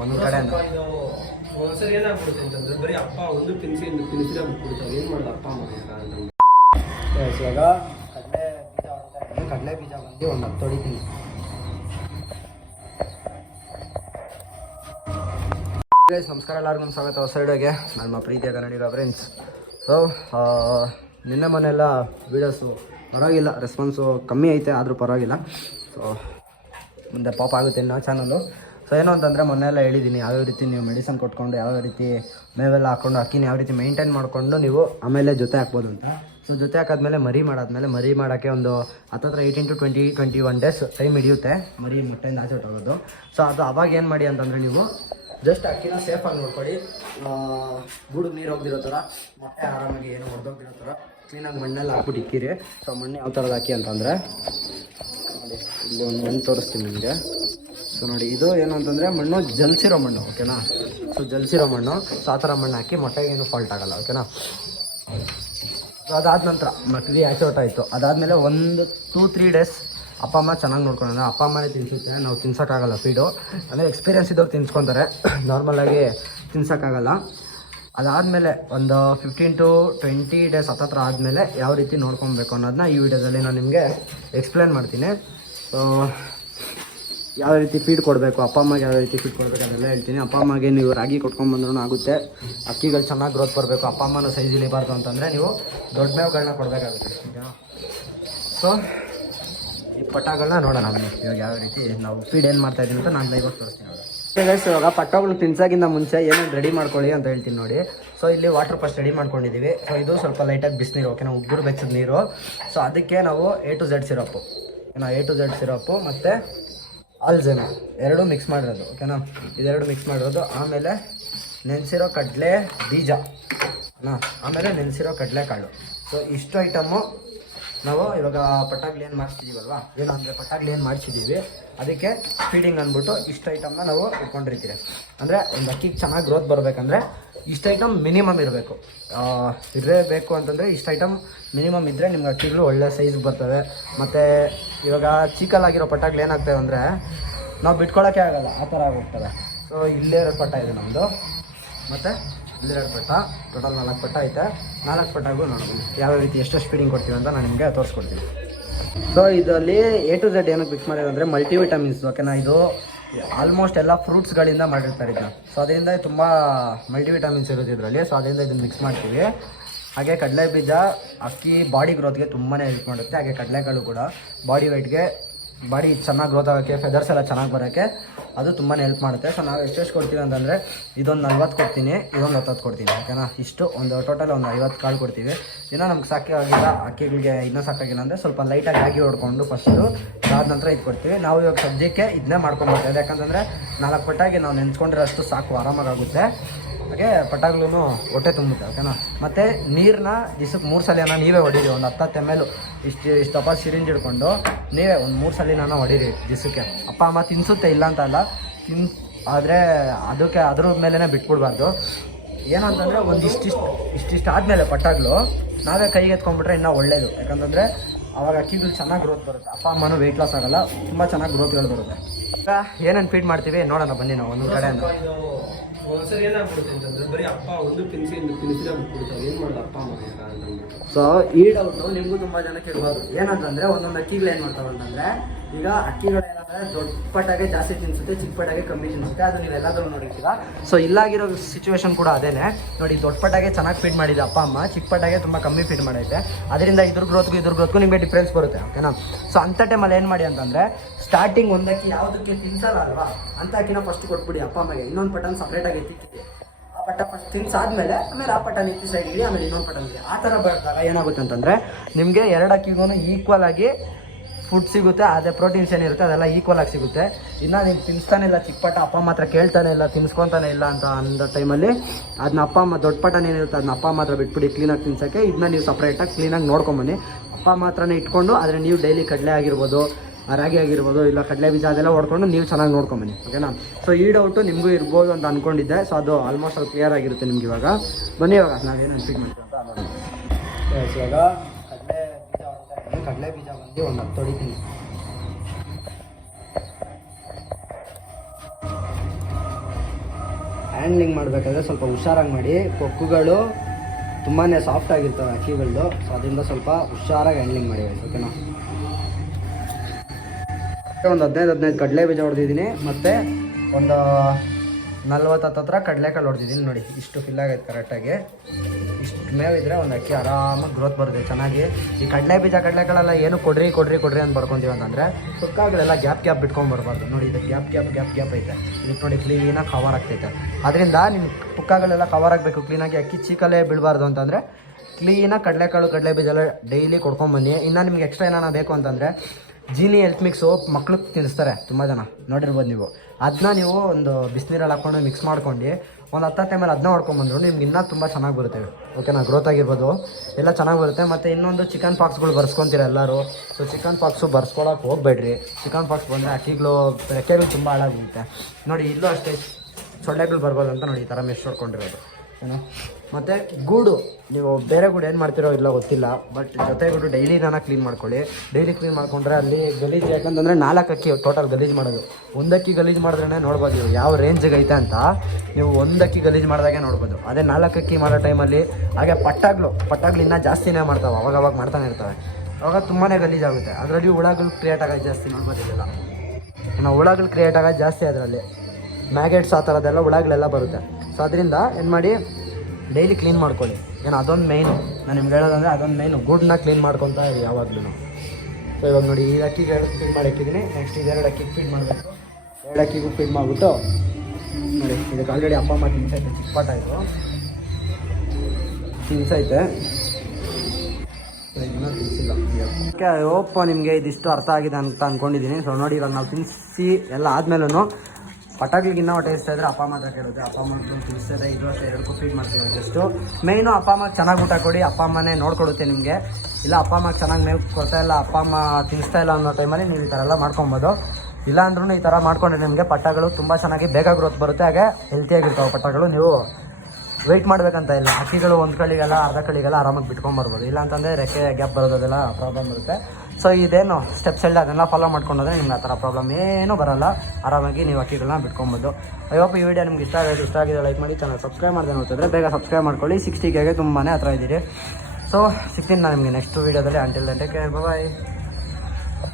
ಒಂದೊಂದು ಕಡೆ ಸ್ವಲ್ಪ ಇದು ಒಂದ್ಸರಿ ಏನಾಗ್ಬಿಡುತ್ತೆ ಅಂತಂದ್ರೆ ಬರೀ ಅಪ್ಪ ಒಂದು ತಿನ್ಸಿ ಒಂದು ತಿನ್ಸಿದಾಗ ಬಿಟ್ಬಿಡ್ತಾರೆ. ಏನ್ ಮಾಡೋದು ಅಪ್ಪ ಅಮ್ಮ ಅಂತ ಇವಾಗ ಕಡಲೆ ಬೀಜ ಹೊಡಿತಾ ಇದ್ದೀನಿ ಕಡಲೆ ಬೀಜ ಬಂದು ಒಂದು ಹತ್ತು ಹೊಡಿತೀನಿ Guys, ನಮಸ್ಕಾರ ಎಲ್ಲರಿಗೂ ನಮ್ಮ ಸ್ವಾಗತ. ಹೊಸ ವಿಡಿಯೋಗೆ ನಮ್ಮ ಪ್ರೀತಿಯ ಕನ್ನಡಿಗ ಫ್ರೆಂಡ್ಸ್ ಸೊ ನಿನ್ನೆ ಮನೆಲ್ಲ ವೀಡಿಯೋಸು ಪರವಾಗಿಲ್ಲ. ರೆಸ್ಪಾನ್ಸು ಕಮ್ಮಿ ಐತೆ ಆದರೂ ಪರವಾಗಿಲ್ಲ. ಸೊ ಮುಂದೆ ಪಾಪ ಆಗುತ್ತೆ ಇನ್ನೂ ಚಾನಲು ಸೊ ಏನು ಅಂತಂದರೆ ಮೊನ್ನೆ ಎಲ್ಲ ಹೇಳಿದ್ದೀನಿ ಯಾವ್ಯಾವ ರೀತಿ ನೀವು ಮೆಡಿಸನ್ ಕೊಟ್ಕೊಂಡು, ಯಾವ್ಯಾವ ರೀತಿ ಮೇವೆಲ್ಲ ಹಾಕ್ಕೊಂಡು ಅಕ್ಕಿನ ಯಾವ ರೀತಿ ಮೇಂಟೈನ್ ಮಾಡಿಕೊಂಡು ನೀವು ಆಮೇಲೆ ಜೊತೆ ಹಾಕ್ಬೋದು ಅಂತ. ಸೊ ಜೊತೆ ಹಾಕಾದ್ಮೇಲೆ ಮರಿ ಮಾಡಾದ್ಮೇಲೆ ಮರಿ ಮಾಡೋಕ್ಕೆ ಒಂದು ಹತ್ತತ್ರ eighteen to twenty twenty one days time ಹಿಡಿಯುತ್ತೆ, ಮರಿ ಮೊಟ್ಟೆಯಿಂದ ಆಚೆ ಹೊಟ್ಟೋಗೋದು ಸೊ ಅದು ಅವಾಗ ಏನು ಮಾಡಿ ಅಂತಂದರೆ ನೀವು ಜಸ್ಟ್ ಅಕ್ಕಿನ ಸೇಫಾಗಿ ನೋಡ್ಕೊಳ್ಳಿ. ಗೂಡಿಗೆ ನೀರು ಹೋಗ್ದಿರೋ ಥರ ಮೊಟ್ಟೆ ಆರಾಮಾಗಿ ಏನು ಹೊಡೆದೋಗ್ದಿರೋ ಥರ ಕ್ಲೀನಾಗಿ ಮಣ್ಣೆಲ್ಲ ಹಾಕ್ಬಿಟ್ಟು ಇಕ್ಕಿರಿ. ಸೊ ಮಣ್ಣು ಯಾವ ಥರದ ಅಕ್ಕಿ ಅಂತಂದರೆ ಇಲ್ಲಿ ಒಂದು ಮಣ್ಣು ತೋರಿಸ್ತೀನಿ ನಿಮಗೆ. ಸೊ ನೋಡಿ, ಇದು ಏನು ಅಂತಂದರೆ ಮಣ್ಣು ಜಲ್ಸಿರೋ ಮಣ್ಣು ಓಕೆನಾ ಸೊ ಜಲ್ಸಿರೋ ಮಣ್ಣು ಸೊ ಆ ಥರ ಮಣ್ಣು ಹಾಕಿ ಮೊಟ್ಟೆಗೇನು ಫಾಲ್ಟ್ ಆಗಲ್ಲ ಓಕೆನಾ ಸೊ ಅದಾದ ನಂತರ ಮಕ್ಕಳಿಗೆ ಆಚೆ ಆಯಿತು? ಅದಾದಮೇಲೆ ಒಂದು ಟೂ ತ್ರೀ ಡೇಸ್ ಅಪ್ಪ ಅಮ್ಮ ಚೆನ್ನಾಗಿ ನೋಡ್ಕೊಳೋಣ ಅಪ್ಪ ಅಮ್ಮನೇ ತಿನ್ಸುತ್ತೆ, ನಾವು ತಿನ್ಸೋಕ್ಕಾಗಲ್ಲ ಫೀಡು ಅಂದರೆ ಎಕ್ಸ್ಪೀರಿಯನ್ಸ್ ಇದ್ದವ್ರು ತಿನ್ಸ್ಕೊತಾರೆ. ನಾರ್ಮಲಾಗಿ ತಿನ್ಸೋಕ್ಕಾಗಲ್ಲ. ಅದಾದಮೇಲೆ ಒಂದು ಫಿಫ್ಟೀನ್ ಟು ಟ್ವೆಂಟಿ ಡೇಸ್ ಹತ್ತತ್ರ ಆದಮೇಲೆ ಯಾವ ರೀತಿ ನೋಡ್ಕೊಬೇಕು ಅನ್ನೋದನ್ನ ಈ ವಿಡಿಯೋದಲ್ಲಿ ನಾನು ನಿಮಗೆ ಎಕ್ಸ್ಪ್ಲೇನ್ ಮಾಡ್ತೀನಿ. ಯಾವ ರೀತಿ ಫೀಡ್ ಕೊಡಬೇಕು? ಅಪ್ಪ ಅಮ್ಮಗೆ ಯಾವ ರೀತಿ ಫೀಡ್ ಕೊಡಬೇಕು ಅದೆಲ್ಲ ಹೇಳ್ತೀನಿ. ಅಪ್ಪ ಅಮ್ಮಗೆ ನೀವು ರಾಗಿ ಕೊಟ್ಕೊಂಡ್ಬಂದ್ರೂ ಆಗುತ್ತೆ. ಅಕ್ಕಿಗಳು ಚೆನ್ನಾಗಿ ಗ್ರೋತ್ ಬರಬೇಕು. ಅಪ್ಪ ಅಮ್ಮನ ಸೈಜ್ ಇಳಿಬಾರ್ದು ಅಂತಂದರೆ ನೀವು ದೊಡ್ಡ ಮೇವುಗಳನ್ನ ಕೊಡಬೇಕಾಗುತ್ತೆ. ಈಗ ಸೊ ಈ ಪಟಾಗಳನ್ನ ನೋಡೋಣ ಇವಾಗ ಯಾವ ರೀತಿ ನಾವು ಫೀಡ್ ಏನು ಮಾಡ್ತಾ ಇದ್ದೀವಿ ಅಂತ ನಾನು ಲೈವ್ ತೋರಿಸ್ತೀನಿ ಇವಾಗ. ಪಟಾಗಳು ತಿನ್ಸೋಕ್ಕಿಂತ ಮುಂಚೆ ಏನೇನು ರೆಡಿ ಮಾಡ್ಕೊಳ್ಳಿ ಅಂತ ಹೇಳ್ತೀನಿ ನೋಡಿ. ಸೊ ಇಲ್ಲಿ ವಾಟರ್ ಫಸ್ಟ್ ರೆಡಿ ಮಾಡ್ಕೊಂಡಿದ್ದೀವಿ ಸೊ ಇದು ಸ್ವಲ್ಪ ಲೈಟಾಗಿ ಬಿಸಿನೀರು ಓಕೆನಾ ಉಗ್ಗುರು ಬೆಚ್ಚದ ನೀರು. ಸೊ ಅದಕ್ಕೆ ನಾವು ಎ ಟು ಝಡ್ ಸಿರಪ್ಪು ಏನೋ ಎ ಟು ಝೆಡ್ ಸಿರಪ್ಪು ಮತ್ತು ಆಲ್ಝೆಮ ಎರಡು ಮಿಕ್ಸ್ ಮಾಡಿರೋದು ಓಕೆನಾ ಇದೆರಡು ಮಿಕ್ಸ್ ಮಾಡಿರೋದು. ಆಮೇಲೆ ನೆನೆಸಿರೋ ಕಡಲೆ ಬೀಜ. ನಾ ಆಮೇಲೆ ನೆನೆಸಿರೋ ಕಡಲೆಕಾಳು. ಸೊ ಇಷ್ಟು ಐಟಮು ನಾವು ಇವಾಗ ಪಟಾಗ್ಲಿ ಏನು ಮಾಡಿಸಿದ್ದೀವಲ್ವಾ ಏನು ಅಂದರೆ ಪಟಾಗ್ಲಿ ಏನು ಮಾಡಿಸಿದ್ದೀವಿ ಅದಕ್ಕೆ ಫೀಡಿಂಗ್ ಅಂದ್ಬಿಟ್ಟು ಇಷ್ಟು ಐಟಮ್ನ ನಾವು ಇಟ್ಕೊಂಡಿರ್ತೀವಿ ಅಂದರೆ ಒಂದು ಅಕ್ಕಿಗೆ ಚೆನ್ನಾಗಿ ಗ್ರೋತ್ ಬರಬೇಕಂದ್ರೆ ಇಷ್ಟು ಐಟಮ್ ಮಿನಿಮಮ್ ಇರಬೇಕು. ಇರಲೇಬೇಕು ಅಂತಂದರೆ ಇಷ್ಟು ಐಟಮ್ ಮಿನಿಮಮ್ ಇದ್ದರೆ ನಿಮ್ಗೆ ಅಕ್ಕಿಗಳು ಒಳ್ಳೆ ಸೈಜ್ ಬರ್ತವೆ. ಮತ್ತು ಇವಾಗ ಚೀಕಲ್ಲಾಗಿರೋ ಪಟಾಗ್ಲಿ ಏನಾಗ್ತವೆ ಅಂದರೆ ನಾವು ಬಿಟ್ಕೊಳ್ಳೋಕ್ಕೆ ಆಗಲ್ಲ, ಆ ಥರ ಆಗೋಗ್ತವೆ. ಸೊ ಇಲ್ಲೇ ಇರೋ ಪಟ ಇದೆ ನಮ್ಮದು ಮತ್ತು? ಇಲ್ಲೆರಡು ಪಟ್ಟ ಟೋಟಲ್ ನಾಲ್ಕು ಪಟ್ಟ ಐತೆ. ನಾಲ್ಕು ಪಟ್ಟಾಗೂ ನೋಡ್ಬೋದು ಯಾವ ರೀತಿ ಎಷ್ಟು ಸ್ಪೀಡಿಂಗ್ ಕೊಡ್ತೀವಿ ಅಂತ ನಾನು ನಿಮಗೆ ತೋರಿಸ್ಕೊಡ್ತೀನಿ. ಸೊ ಇದರಲ್ಲಿ ಎ ಟು ಝೆಡ್ ಏನಕ್ಕೆ ಮಿಕ್ಸ್ ಮಾಡಿದೆ ಅಂದರೆ ಮಲ್ಟಿವಿಟಮಿನ್ಸ್ ಓಕೆನಾ ಇದು ಆಲ್ಮೋಸ್ಟ್ ಎಲ್ಲ ಫ್ರೂಟ್ಸ್ಗಳಿಂದ ಮಾಡಿರ್ತಾರೆ ಈಗ. ಸೊ ಅದರಿಂದ ತುಂಬ ಮಲ್ಟಿವಿಟಮಿನ್ಸ್ ಇರುತ್ತೆ ಇದರಲ್ಲಿ. ಸೊ ಅದರಿಂದ ಇದನ್ನು ಮಿಕ್ಸ್ ಮಾಡ್ತೀವಿ. ಹಾಗೆ ಕಡಲೆ ಬೀಜ, ಅಕ್ಕಿ ಬಾಡಿ ಗ್ರೋತ್ಗೆ ತುಂಬಾ ಹೆಲ್ಪ್ ಮಾಡುತ್ತೆ. ಹಾಗೆ ಕಡಲೆಕಾಳು ಕೂಡ ಬಾಡಿ ವೆಯ್ಟ್ಗೆ ಬಾಡಿ ಚೆನ್ನಾಗಿ ಗ್ರೋತ್ ಆಗೋಕ್ಕೆ ಫೆದರ್ಸ್ ಎಲ್ಲ ಚೆನ್ನಾಗಿ ಬರೋಕ್ಕೆ ಅದು ತುಂಬಾ ಹೆಲ್ಪ್ ಮಾಡುತ್ತೆ. ಸೊ ನಾವು ಎಷ್ಟೆಷ್ಟು ಕೊಡ್ತೀವಿ ಅಂತಂದರೆ ಇದೊಂದು ನಲ್ವತ್ತು ಕೊಡ್ತೀನಿ, ಇದೊಂದು ಹತ್ತತ್ತು ಕೊಡ್ತೀನಿ, ಓಕೆನಾ? ಇಷ್ಟು ಒಂದು ಟೋಟಲ್ ಒಂದು ಐವತ್ತು ಕಾಳು ಕೊಡ್ತೀವಿ. ಇನ್ನೂ ನಮ್ಗೆ ಸಾಕಾಗಿಲ್ಲ, ಅಕ್ಕಿಗಳಿಗೆ ಇನ್ನೂ ಸಾಕಾಗಿಲ್ಲ ಅಂದರೆ ಸ್ವಲ್ಪ ಲೈಟಾಗಿ ರಾಗಿ ಹೊಡ್ಕೊಂಡು ಫಸ್ಟು ಅದಾದ ನಂತರ ಇದು ಕೊಡ್ತೀವಿ. ನಾವು ಇವಾಗ ಸದ್ಯಕ್ಕೆ ಇದನ್ನೇ ಮಾಡ್ಕೊಂಬರ್ತೀವಿ ಯಾಕಂತಂದರೆ ನಾಲ್ಕು ಪಟ್ಟಾಗಿ ನಾವು ನೆನೆಸ್ಕೊಂಡಿರೋಷ್ಟು ಸಾಕು ಆರಾಮಾಗುತ್ತೆ ಹಾಗೆ ಪಟಾಗ್ಲೂ ಹೊಟ್ಟೆ ತುಂಬುತ್ತೆ ಓಕೆನಾ ಮತ್ತು ನೀರನ್ನ ದಿಸಕ್ಕೆ ಮೂರು ಸಲನ ನೀವೇ ಹೊಡೀರಿ, ಒಂದು ಹತ್ತು ಎಂ ಎಲ್ ಇಷ್ಟು ಇಷ್ಟು ಸಿರಿಂಜ್ ಹಿಡ್ಕೊಂಡು ನೀವೇ ಒಂದು ಮೂರು ಸಲಿನ ಹೊಡೀರಿ ದಿಸಕ್ಕೆ ಅಪ್ಪ, ಅಮ್ಮ ತಿನ್ಸುತ್ತೆ, ಇಲ್ಲ ಅಂತ ಅಲ್ಲ, ತಿನ್, ಆದರೆ ಅದಕ್ಕೆ ಅದ್ರ ಮೇಲೇ ಬಿಟ್ಬಿಡ್ಬಾರ್ದು. ಏನಂತಂದರೆ ಒಂದು ಇಷ್ಟಿಷ್ಟು ಇಷ್ಟಿಷ್ಟು ಆದಮೇಲೆ ಪಟ್ಟಾಗ್ಲು ನಾವೇ ಕೈಗೆ ಎತ್ಕೊಂಡ್ಬಿಟ್ರೆ ಇನ್ನೂ ಒಳ್ಳೇದು. ಯಾಕಂತಂದರೆ ಅವಾಗ ಅಕ್ಕಿಗಳು ಚೆನ್ನಾಗಿ ಗ್ರೋತ್ ಬರುತ್ತೆ. ಅಪ್ಪ, ಅಮ್ಮನೂ ವೆಯ್ಟ್ ಲಾಸ್ ಆಗಲ್ಲ, ತುಂಬ ಚೆನ್ನಾಗಿ ಗ್ರೋತ್ಗಳು ಬರುತ್ತೆ. ಏನೇನು ಫೀಡ್ ಮಾಡ್ತೀವಿ? ನೋಡೋಣ, ಬನ್ನಿ ನಾವು ಒಂದೊಂದು ಕಡೆ ಒಂದ್ಸರಿ ಏನಾಗ್ಬಿಡುತ್ತೆ ಅಂತಂದ್ರೆ ಬರೀ ಅಪ್ಪ ಒಂದು ತಿನ್ಸಿ ಒಂದು ತಿನ್ಸಿದಾಗ ಬಿಟ್ಬಿಡ್ತಾರೆ ಏನು ಮಾಡೋದು ಅಪ್ಪ ಅಮ್ಮ ಅಂತ ಸೊ ಈ ಡೌಟು ನಿಮಗೂ ತುಂಬ ಜನಕ್ಕೆ ಇರ್ಬೋದು ಏನಂತಂದ್ರೆ ಒಂದೊಂದು ಅಕ್ಕಿಗಳು ಏನು ಮಾಡ್ತಾವೆ ಅಂತಂದ್ರೆ ಈಗ ಅಕ್ಕಿಗಳು ಏನಂದ್ರೆ ದೊಡ್ಡ ಪಟಾಗೆ ಜಾಸ್ತಿ ತಿನ್ಸುತ್ತೆ ಚಿಕ್ಕ ಪಟಾಗೆ ಕಮ್ಮಿ ತಿನ್ಸುತ್ತೆ. ಅದು ನೀವು ಎಲ್ಲಾದ್ರೂ ನೋಡಿರ್ತೀರ? ಸೊ ಇಲ್ಲಾಗಿರೋ ಸಿಚುವೇಶನ್ ಕೂಡ ಅದೇನೆ. ನೋಡಿ ದೊಡ್ಡ ಪಟಾಗೆ ಚೆನ್ನಾಗಿ ಫೀಡ್ ಮಾಡಿದೆ ಅಪ್ಪ, ಅಮ್ಮ. ಚಿಕ್ಕ ಪಟಾಗೆ ತುಂಬ ಕಮ್ಮಿ ಫೀಡ್ ಮಾಡೈತೆ ಅದರಿಂದ ಇದ್ರ ಗ್ರೋತ್ಗೂ ಇದ್ರ ಗ್ರೋತ್ಗೂ ನಿಮಗೆ ಡಿಫ್ರೆನ್ಸ್ ಬರುತ್ತೆ ಓಕೆನಾ ಸೊ ಅಂಥ ಟೈಮಲ್ಲಿ ಏನು ಮಾಡಿ ಅಂತಂದ್ರೆ ಸ್ಟಾರ್ಟಿಂಗ್ ಒಂದಕ್ಕಿ ಯಾವುದಕ್ಕೆ ತಿನ್ಸಲ್ಲ ಅಲ್ವಾ? ಅಂತ ಅಕ್ಕಿನ ಫಸ್ಟ್ ಕೊಟ್ಬಿಡಿ ಅಪ್ಪ, ಅಮ್ಮಗೆ. ಇನ್ನೊಂದು ಪಟನ್ ಸಪ್ರೇಟಾಗಿ ಎತ್ತಿಟ್ಟಿದೆ ಆ ಪಟ್ಟ ಫಸ್ಟ್ ತಿನ್ಸಾದ್ಮೇಲೆ, ಆಮೇಲೆ ಆ ಪಟ್ಟ ಸೈಡ್ ಸೈಡ್ಗೆ ಆಮೇಲೆ ಇನ್ನೊಂದು ಪಟನ್ ಆ ಥರ ಬರ್ದಾಗ ಏನಾಗುತ್ತೆ ಅಂತಂದರೆ, ನಿಮಗೆ ಎರಡು ಅಕ್ಕಿಗೂ ಈಕ್ವಲ್ ಆಗಿ ಫುಡ್ ಸಿಗುತ್ತೆ ಅದೇ ಪ್ರೋಟೀನ್ಸ್ ಏನಿರುತ್ತೆ ಅದೆಲ್ಲ ಈಕ್ವಲ್ ಆಗಿ ಸಿಗುತ್ತೆ. ಇನ್ನು ನೀವು ತಿನ್ಸ್ತಾನೆ ಇಲ್ಲ ಚಿಕ್ಕ ಪಟ್ಟ ಅಪ್ಪ ಮಾತ್ರ ಕೇಳ್ತಾನೆ ಇಲ್ಲ, ತಿನ್ಸ್ಕೊತಾನೆ ಇಲ್ಲ ಅಂತ ಅಂದ ಟೈಮಲ್ಲಿ ಅದನ್ನ ಅಪ್ಪ ಅಮ್ಮ, ದೊಡ್ಡ ಪಟನ ಏನಿರುತ್ತೆ ಅದನ್ನ ಅಪ್ಪ ಮಾತ್ರ ಬಿಟ್ಬಿಡಿ ಕ್ಲೀನಾಗಿ ತಿನ್ಸೋಕ್ಕೆ ಇದನ್ನ ನೀವು ಸಪ್ರೇಟಾಗಿ ಕ್ಲೀನಾಗಿ ನೋಡ್ಕೊಂಬನ್ನಿ ಅಪ್ಪ ಮಾತ್ರನೇ ಇಟ್ಕೊಂಡು, ಆದರೆ ನೀವು ಡೈಲಿ ಕಡಲೆ ಆಗಿರ್ಬೋದು ರಾಗಿ ಆಗಿರ್ಬೋದು, ಇಲ್ಲ ಕಡಲೆ ಬೀಜ ಅದೆಲ್ಲ ಹೊಡ್ಕೊಂಡು ನೀವು ಚೆನ್ನಾಗಿ ನೋಡ್ಕೊಂಬನ್ನಿ ಓಕೆನಾ ಸೊ ಈ ಡೌಟು ನಿಮಗೂ ಇರ್ಬೋದು ಅಂತ ಅಂದ್ಕೊಂಡಿದ್ದೆ ಸೊ ಅದು ಆಲ್ಮೋಸ್ಟ್ ಅದು ಕ್ಲಿಯರ್ ಆಗಿರುತ್ತೆ ನಿಮ್ಗೆ ಇವಾಗ. ಬನ್ನಿ ಇವಾಗ ನಾವೇನು ಅನ್ಸಿಗೆ ಮಾಡ್ತೀವಿ ಅಂತ ಇವಾಗ ಕಡಲೆ ಬೀಜ ಹೊಡಿತಾ ಇದ್ದೀನಿ ಕಡಲೆ ಬೀಜ ಬಂದು ಒಂದು ಹತ್ತು ಹೊಡಿತೀನಿ ಹ್ಯಾಂಡ್ಲಿಂಗ್ ಮಾಡಬೇಕಾದ್ರೆ ಸ್ವಲ್ಪ ಹುಷಾರಾಗಿ ಮಾಡಿ. ಕೊಕ್ಕುಗಳು ತುಂಬಾ ಸಾಫ್ಟ್ ಆಗಿರ್ತವೆ ಅಕ್ಕಿಗಳದ್ದು ಸೊ ಅದರಿಂದ ಸ್ವಲ್ಪ ಹುಷಾರಾಗಿ ಹ್ಯಾಂಡ್ಲಿಂಗ್ ಮಾಡಿ ಓಕೆನಾ ಓಕೆನಾ ಒಂದು ಹದಿನೈದು ಹದಿನೈದು ಕಡಲೆ ಬೀಜ ಹೊಡೆದಿದ್ದೀನಿ. ಮತ್ತು ಒಂದು ನಲ್ವತ್ತು ಹತ್ತತ್ರ ಕಡಲೆಕಾಳು ಹೊಡೆದಿದ್ದೀನಿ ನೋಡಿ. ಇಷ್ಟು ಫಿಲ್ ಆಗೈತೆ ಕರೆಕ್ಟಾಗಿ ಇಷ್ಟು ಮೇವಿದ್ರೆ ಒಂದು ಅಕ್ಕಿ ಆರಾಮಾಗಿ ಗ್ರೋತ್ ಬರುತ್ತೆ. ಚೆನ್ನಾಗಿ ಈ ಕಡಲೆ ಬೀಜ, ಕಡಲೆಕಾಳೆಲ್ಲ ಏನು ಕೊಡ್ರಿ ಕೊಡ್ರಿ ಕೊಡ್ರಿ ಅಂತ ಬರ್ಕೊಂತೀವಿ ಅಂತಂದರೆ ಸುಕ್ಕಾಗಳೆಲ್ಲ ಗ್ಯಾಪ್ ಗ್ಯಾಪ್ ಬಿಟ್ಕೊಂಡು ಬರಬಾರ್ದು. ನೋಡಿ, ಇದು ಗ್ಯಾಪ್ ಗ್ಯಾಪ್ ಗ್ಯಾಪ್ ಗ್ಯಾಪ್ ಐತೆ. ಇದಕ್ಕೆ ನೋಡಿ ಕ್ಲೀನಾಗಿ ಕವರ್ ಆಗ್ತೈತೆ. ಅದರಿಂದ ನಿಮ್ಮ ಪುಕ್ಕಗಳೆಲ್ಲ ಕವರ್ ಆಗಬೇಕು. ಕ್ಲೀನಾಗಿ ಅಕ್ಕಿ ಚೀಕಲೇ ಬೀಳಬಾರ್ದು ಅಂತಂದರೆ ಕ್ಲೀನಾಗಿ ಕಡಲೆಕಾಳು, ಕಡಲೆ ಬೀಜ ಎಲ್ಲ ಡೈಲಿ ಕೊಡ್ಕೊಂಬನ್ನಿ ಇನ್ನು ನಿಮ್ಗೆ ಎಕ್ಸ್ಟ್ರಾ ಏನಾನ ಬೇಕು ಅಂತಂದರೆ ಜೀನಿ ಹೆಲ್ತ್ ಮಿಕ್ಸು ಮಕ್ಳಿಗೆ ತಿನ್ನಿಸ್ತಾರೆ ತುಂಬ ಜನ. ನೋಡಿರ್ಬೋದು ನೀವು. ಅದನ್ನ ನೀವು ಒಂದು ಬಿಸಿನೀರಲ್ಲಿ ಹಾಕ್ಕೊಂಡು ಮಿಕ್ಸ್ ಮಾಡ್ಕೊಂಡು, ಒಂದು ಹತ್ತು ಟೈಮಲ್ಲಿ ಅದನ್ನ ಹೊಡ್ಕೊಂಬಂದ್ರು ನಿಮ್ಗೆ ಇನ್ನೂ ತುಂಬ ಚೆನ್ನಾಗಿ ಬರುತ್ತೆ. ಓಕೆನಾ ಗ್ರೋತ್ ಆಗಿರ್ಬೋದು. ಎಲ್ಲ ಚೆನ್ನಾಗಿ ಬರುತ್ತೆ. ಮತ್ತು ಇನ್ನೊಂದು ಚಿಕನ್ ಪಾಕ್ಸ್ಗಳು ಬರ್ಸ್ಕೊತೀರ ಎಲ್ಲರೂ. ಸೊ ಚಿಕನ್ ಪಾಕ್ಸು ಬರ್ಸ್ಕೊಳಕ್ಕೆ ಹೋಗ್ಬೇಡ್ರಿ. ಚಿಕನ್ ಪಾಕ್ಸ್ ಬಂದರೆ ಅಕ್ಕಿಗಳು ರೆಕ್ಕೆಗಳು ತುಂಬ ಹಾಳಾಗುತ್ತೆ ನೋಡಿ, ಇಲ್ಲೂ ಅಷ್ಟೇ, ಸೊಳ್ಳೆಗಳು ಬರ್ಬೋದು ಅಂತ ನೋಡಿ, ಈ ಥರ ಮೆಶ್ ಹೊಡ್ಕೊಂಡಿರೋದು ಏನು. ಮತ್ತು ಗೂಡು, ನೀವು ಬೇರೆ ಗೂಡು ಏನು ಮಾಡ್ತೀರೋ ಇಲ್ಲ ಗೊತ್ತಿಲ್ಲ ಬಟ್ ಜೊತೆ ಗೂಡು ಡೈಲಿ ನಾನು ಕ್ಲೀನ್ ಮಾಡ್ಕೊಳ್ಳಿ. ಡೈಲಿ ಕ್ಲೀನ್ ಮಾಡ್ಕೊಂಡ್ರೆ ಅಲ್ಲಿ ಗಲೀಜು ಯಾಕಂತಂದರೆ ನಾಲ್ಕು ಅಕ್ಕಿ ಟೋಟಲ್ ಗಲೀಜು ಮಾಡೋದು. ಒಂದಕ್ಕಿ ಗಲೀಜು ಮಾಡಿದ್ರೆ ನೋಡ್ಬೋದು ನೀವು ಯಾವ ರೇಂಜಿಗೆ ಐತೆ ಅಂತ. ನೀವು ಒಂದಕ್ಕಿ ಗಲೀಜು ಮಾಡಿದಾಗೆ ನೋಡ್ಬೋದು. ಅದೇ ನಾಲ್ಕು ಅಕ್ಕಿ ಮಾಡೋ ಟೈಮಲ್ಲಿ ಹಾಗೆ ಪಟ್ಟಾಗ್ಲು ಪಟ್ಟಾಗ್ಲು ಇನ್ನೂ ಜಾಸ್ತಿನೇ ಮಾಡ್ತಾವೆ ಅವಾಗ ಅವಾಗ ಮಾಡ್ತಾನೆ ಇರ್ತವೆ ಅವಾಗ ತುಂಬಾ ಗಲೀಜಾಗುತ್ತೆ ಅದರಲ್ಲಿ ಹುಳಗಳು ಕ್ರಿಯೇಟ್ ಆಗೋದು ಜಾಸ್ತಿ ನೋಡ್ಬೋದಿಲ್ಲ ನಾವು ಹುಳಗಳು ಕ್ರಿಯೇಟ್ ಆಗೋದು ಜಾಸ್ತಿ ಅದರಲ್ಲಿ. ಮ್ಯಾಗೆಟ್ಸ್ ಆ ಥರದ್ದೆಲ್ಲ ಹುಳಗಳೆಲ್ಲ ಬರುತ್ತೆ. ಸೊ ಅದರಿಂದ ಏನು ಮಾಡಿ ಡೈಲಿ ಕ್ಲೀನ್ ಮಾಡ್ಕೊಳ್ಳಿ. ಏನು, ಅದೊಂದು ಮೇಯ್ನು ನಾನು ನಿಮ್ಗೆ ಹೇಳೋದಂದರೆ ಅದೊಂದು ಮೇಯ್ನು ಗೂಡನ್ನ ಕ್ಲೀನ್ ಮಾಡ್ಕೊತಾ ಇದೆ ಯಾವಾಗಲೂ ಸೊ ಇವಾಗ ನೋಡಿ, ಈ ಅಕ್ಕಿಗೆ ಎರಡು ಫೀಡ್ ಮಾಡಿ ಇಟ್ಟಿದ್ದೀನಿ ನೆಕ್ಸ್ಟ್ ಇದೆರಡು ಅಕ್ಕಿಗೆ ಫೀಡ್ ಮಾಡಬೇಕು. ಎರಡು ಅಕ್ಕಿಗೂ ಫೀಡ್ ಮಾಡಿಬಿಟ್ಟು, ನೋಡಿ, ಇದಕ್ಕೆ ಆಲ್ರೆಡಿ ಅಪ್ಪ ಅಮ್ಮ ತಿನ್ಸೈತೆ ಚಿಕ್ಕಪಾಟ ಇದು. ತಿನ್ಸೈತೆ. ತಿನ್ಸಿಲ್ಲ. ಓಕೆ ನಿಮಗೆ ಇದಿಷ್ಟು ಅರ್ಥ ಆಗಿದೆ ಅಂತ ಅಂದ್ಕೊಂಡಿದ್ದೀನಿ ಸೊ ನೋಡಿ, ಇವಾಗ ನಾವು ತಿನ್ನಿಸಿ ಎಲ್ಲ ಆದ್ಮೇಲೂ ಪಟಾಕಿಗೆ ಇನ್ನೂ ಹೊಟ್ಟೆ ಇಷ್ಟ ಇದ್ರೆ ಅಪ್ಪ ಅಮ್ಮ ಹತ್ರ ಕೇಳುತ್ತೆ. ಅಪ್ಪ ಅಮ್ಮ ತಿಳಿಸ್ತದೆ, ಇದು ಅಷ್ಟೇ ಎರಡಕ್ಕೂ ಫೀಡ್ ಮಾಡ್ತೀವಿ ಜಸ್ಟು ಮೇಯ್ನು ಅಪ್ಪ ಅಮ್ಮಗೆ ಚೆನ್ನಾಗಿ ಊಟ ಕೊಡಿ, ಅಪ್ಪ ಅಮ್ಮನೇ ನೋಡ್ಕೊಡುತ್ತೆ ನಿಮಗೆ. ಇಲ್ಲ, ಅಪ್ಪ ಅಮ್ಮಗೆ ಚೆನ್ನಾಗಿ ಮೇವು ಕೊಡ್ತಾ ಇಲ್ಲ, ಅಪ್ಪ ಅಮ್ಮ ತಿನ್ನಿಸ್ತಾ ಇಲ್ಲ ಅನ್ನೋ ಟೈಮಲ್ಲಿ ನೀವು ಈ ಥರ ಎಲ್ಲ ಮಾಡ್ಕೊಬೋದು. ಇಲ್ಲ ಅಂದ್ರೂ ಈ ಥರ ಮಾಡ್ಕೊಂಡ್ರೆ ನಿಮಗೆ ಪಟ್ಟಗಳು ತುಂಬ ಚೆನ್ನಾಗಿ ಬೇಗ ಗ್ರೋತ್ ಬರುತ್ತೆ, ಹಾಗೆ ಹೆಲ್ತಿಯಾಗಿರ್ತಾವೆ ಪಟ್ಟಗಳು ನೀವು. ವೆಯ್ಟ್ ಮಾಡಬೇಕಂತ ಇಲ್ಲ. ಅಕ್ಕಿಗಳು ಒಂದು ಕಳಿಗೆಲ್ಲ, ಅರ್ಧ ಕಳಿಗೆಲ್ಲ ಆರಾಮಾಗಿ ಬಿಟ್ಕೊಂಬರ್ಬೋದು ಇಲ್ಲ ಅಂತಂದರೆ ರೆಕ್ಕೆ ಗ್ಯಾಪ್ ಬರೋದೆಲ್ಲ ಪ್ರಾಬ್ಲಮ್ ಬರುತ್ತೆ. ಸೊ ಇದೇನು ಸ್ಟೆಪ್ಸ್ ಎಲ್ಲ ಅದನ್ನೆಲ್ಲ ಫಾಲೋ ಮಾಡ್ಕೊಂಡೋದ್ರೆ ನಿಮ್ಗೆ ಆ ಥರ ಪ್ರಾಬ್ಲಮ್ ಏನೂ ಬರಲ್ಲ. ಆರಾಮಾಗಿ ನೀವು ಅಕ್ಕಿಗಳನ್ನ ಬಿಟ್ಕೊಬೋದು ಅಯ್ಯಪ್ಪ ಈ ವಿಡಿಯೋ ನಿಮ್ಗೆ ಇಷ್ಟ ಆಗಿದೆ ಇಷ್ಟ ಆಗಿದೆ ಲೈಕ್ ಮಾಡಿ ಚಾನಲ್ ಸಬ್ಸ್ಕ್ರೈಬ್ ಮಾಡಿದೆ ನೋಡ್ತಿದ್ರೆ ಬೇಗ ಸಬ್ಸ್ಕ್ರೈಬ್ ಮಾಡ್ಕೊಳ್ಳಿ. ಸಿಕ್ಸ್ಟಿ ಕೆಗೆ ತುಂಬಾ ಹತ್ರ ಇದ್ದೀರಿ. ಸೊ ಸಿಗ್ತೀನಿ ನಾನು ನಿಮಗೆ ನೆಕ್ಸ್ಟ್ ವೀಡಿಯೋದಲ್ಲಿ ಅಂಟಿಲ್ ದಂಟೆ ಬಾಯ್